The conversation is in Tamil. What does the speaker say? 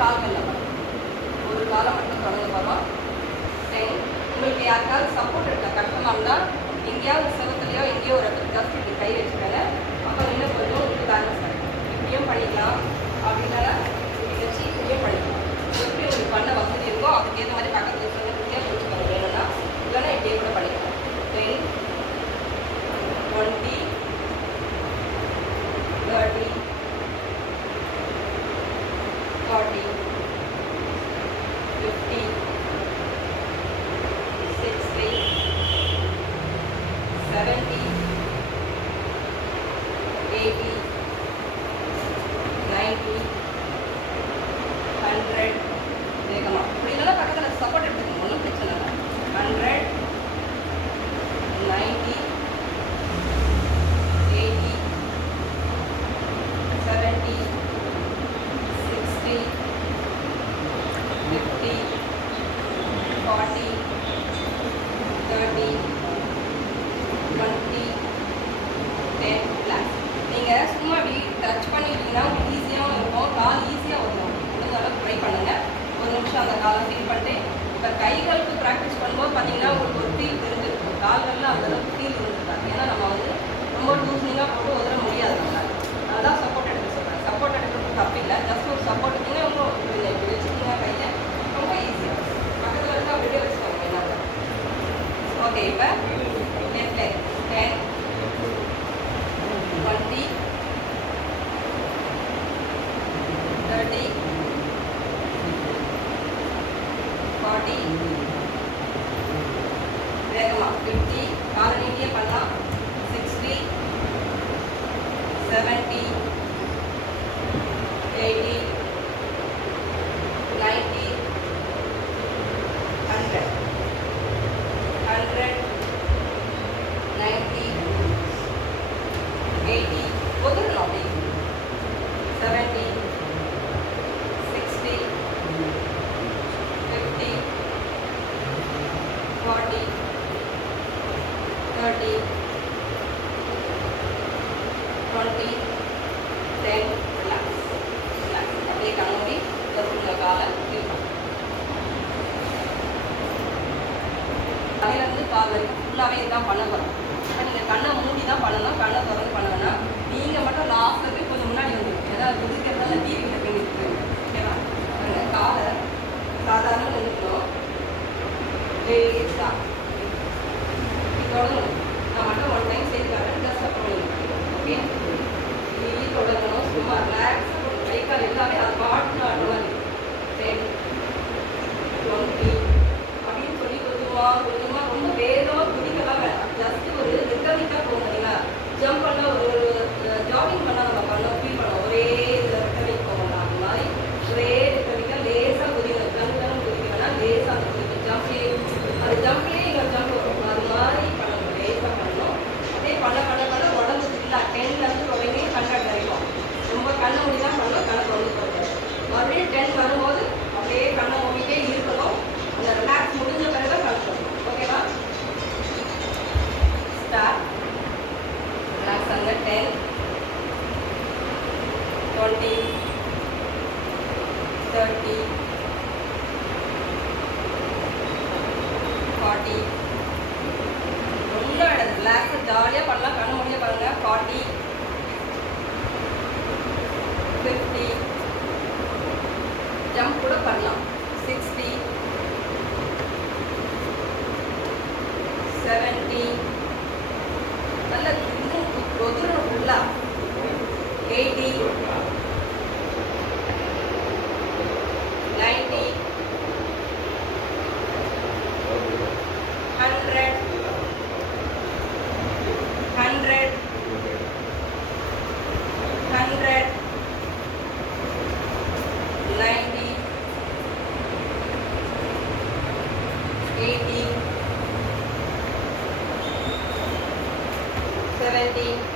கால்களில் ஒரு காலை மட்டும் தொடங்க போகிறோம் உங்களுக்கு யாருக்காவது சப்போர்ட் இருக்கா? கஷ்டமாக இருந்தால் எங்கேயாவது செவத்துலையோ எங்கேயோ ஒரு இடத்துல ஜஸ்ட் இப்படி கை வச்சுக்கல அப்போ இன்னும் கொஞ்சம் உங்களுக்கு பேலன்ஸ் கிடைக்கும். இப்படியும் பண்ணிக்கலாம். அப்படின்னா இப்படி வச்சு இப்படியும் பண்ணிக்கலாம் எப்படி உங்களுக்கு பண்ண வசதி இருக்கோ அதுக்கேற்ற மாதிரி பக்கத்தில் 40, 50, 60, 70, இப்போ கைகளுக்கு ப்ராக்டிஸ் பண்ணும்போது பார்த்தீங்கன்னா உங்களுக்கு ஒரு ஃபீல் தெரிஞ்சிருக்கும் கால்களில் அந்தளவுக்கு ஃபீல் இருந்திருக்காது. ஏன்னா நம்ம வந்து ரொம்ப லூஸ்னிங்காக போட்டு உதற முடியாது நம்மளால். அதான் சப்போர்ட் எடுக்க சொல்கிறேன் சப்போர்ட் எடுக்கிறது தப்பு இல்லை. ஜஸ்ட் ஒரு சப்போர்ட் எடுத்தீங்கன்னா ரொம்ப இப்படி வச்சுக்கோங்க கையில் ரொம்ப ஈஸியாக பக்கத்தில் இருந்தால் அப்படியே வச்சுக்கோங்க என்ன ஓகே இப்போ ஃபிஃப்டி காலை நீட்டியே பண்ணலாம் sixty seventy eighty ninety hundred hundred ninety eighty ஒதுக்கணும் அப்படி seventy sixty fifty forty thirty twenty ten relax relax அப்படியே கண்ணூரி உங்கள் காலை ஃபீல் பண்ணும் தலையிலேருந்து கால் வரைக்கும் ஃபுல்லாகவே இதுதான் பண்ண போகிறோம் ஆனால் நீங்கள் கண்ணை மூடி தான் பண்ணணும் கண்ணை திறந்து பண்ண வேணாம். நீங்கள் மட்டும் லாஸ்ட்டுக்கு கொஞ்சம் முன்னாடி வந்துடும் ஏதாவது குதிக்கிறதால டிவி கொஞ்சமா 40, 30, 40. ரொம்ப இடம் ரிலாக்ஸ் ஜாலியாக பண்ணலாம். கண்ணு முடிய பாருங்க. ஃபார்ட்டி ஃபிஃப்டி ஜம்ப் கூட பண்ணலாம். சிக்ஸ்டி செவன்ட்டி நல்ல இன்னும் ஒதுரும் ஃபுல்லாக எயிட்டி எயிட்டி செவன்ட்டி